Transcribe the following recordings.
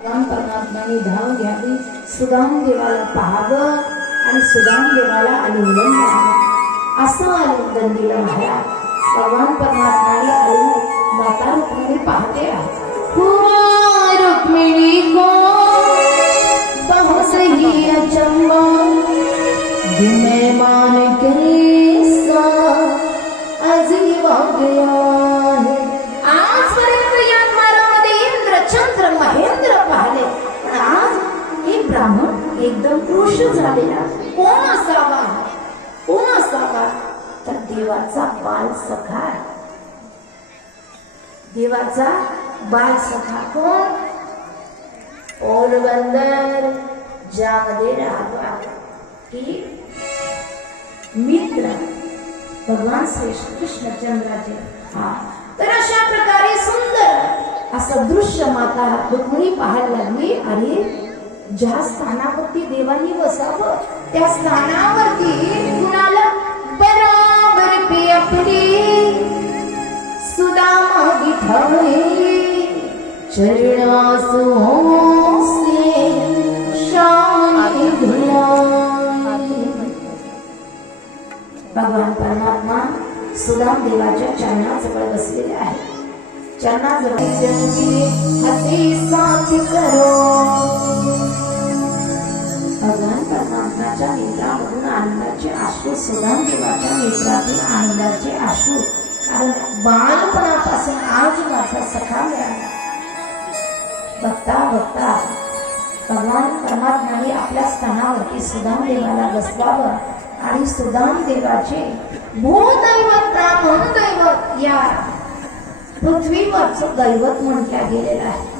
भगवान परमात्म्याने धाव घ्यावी. सुदाम देवाला पाहावं आणि सुदाम देवाला आलिंगन द्यावं असं आलिंगन दिलं महाराज. भगवान परमात्माने आलिंगन माता रुक्मिणी पाहते. आहे रुक्मिणी को ब्राह्मण कृष झालेला कोण असावा कोण असावा तर देवाचा बाल सखा देवाचा बाल सखा कोण? पोरबंदर ज्यामध्ये राहावा की मित्र. भगवान श्री कृष्णचंद्राचे हा. तर अशा प्रकारे सुंदर असं दृश्य माता रुक्मिणी पाहायला लागली आणि ज्या स्थानावरती देवानी बसावं त्या स्थानावरती कुणाला बराबर पे आपली सुदामा विठावे भगवान परमात्मा सुदाम देवाच्या चरणाजवळ बसलेले आहे चरणाजवळ जनकी हसी साथ करो. भगवान परमात्माच्या नेत्रावरून आनंदाचे आश्रू सुदाम देवाच्या नेत्रातून आनंदाचे आश्रू कारण बालपणापासून आज माझा सखा मिळाला बघता बघता भगवान परमात्म्याने आपल्या स्थानावरती सुदाम देवाला बसवावं आणि सुदाम देवाचे भूदैवत ब्राह्मण दैवत या पृथ्वीवरचं दैवत म्हटल्या गेलेलं आहे.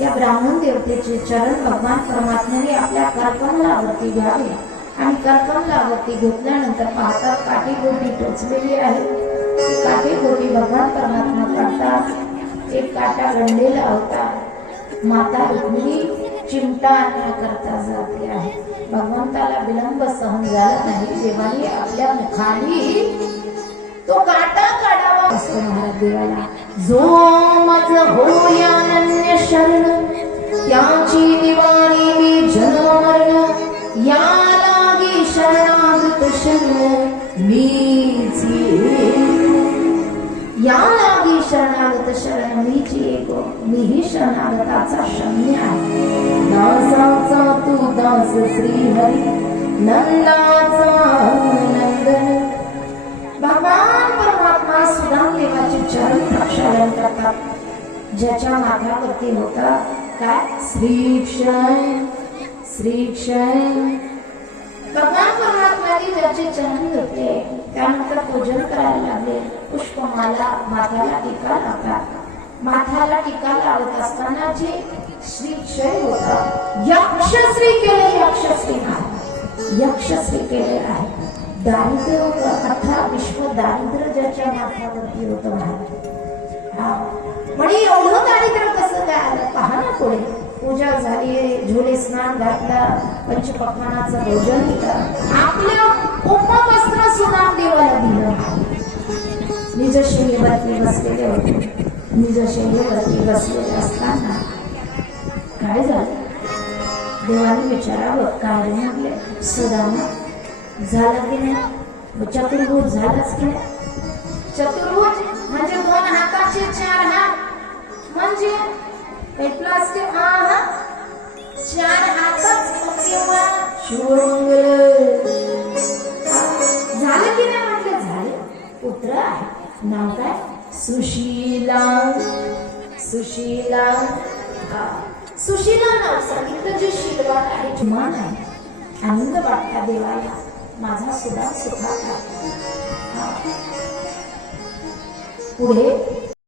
या ब्राह्मण देवतेचे चरण भगवान परमात्म्याने आपल्या कर्कमलावरती घ्यावे आणि कर्कमलावरती घेतल्यानंतर पाहतात काठी गोटी टोचलेली आहे. ती काठी गोटी भगवान परमात्मा काढतात एक काटा गंडलेला होता. माता रुक्मिणी चिमटा आणण्याकरता जाते आहे. भगवंताला विलंब सहन झाला नाही. देवाने आपल्या मुखाने तो काटा काढा. असतो देवाला जो मज होयानन्य शरण त्याची दिवाणी मी जन्म मरण या लागी शरणागत शरण मीच या लागी शरणागत शरण मीच एक. मीही शरणागताचा शम्य आहे. दासाचा तू दास श्री श्रीहरी नंदाचा प्रक्षालन करतात ज्याच्या माथ्यावरती होता काय? श्रीक्षय श्रीक्षय भगवान परमात्म्याने ज्याचे चरण होते त्यानंतर पूजन करायला लागले. पुष्पमाला माथ्याला टीका लावतात माथ्याला टीका लावत असताना जे श्रीक्षय होता यक्षश्री केले यक्षश्री नाही. यक्षश्री केले आहे. दारिद्र्य होतं. अठरा विश्व दारिद्र्य ज्याच्या माथ्यावरती होतं महाराज. म्हणजे एवढं कार्यक्रम कसं काय आलं? पहा ना पुढे. पूजा झाली झुले स्नान घातलं पंचपक्वानाचं भोजन दिलं आपलं उपवस्त्र सुनाम देवाला दिलं. निज शैलीवरती बसलेले होते. निज शैलीवरती बसलेले असताना काय झालं? देवाने विचारावं काय म्हटले? सदा झालं की नाही? चतुर्भुज झालंच की नाही? किंवा शुभमंगल झालं की नाही म्हटलं झालं पुत्र आहे नाव काय सुशीला सुशीला सुशीला नाव सांगितलं जे शीलवान आहे मान आहे आनंद वाटला देवाला माझा सुद्धा सुखात पुढे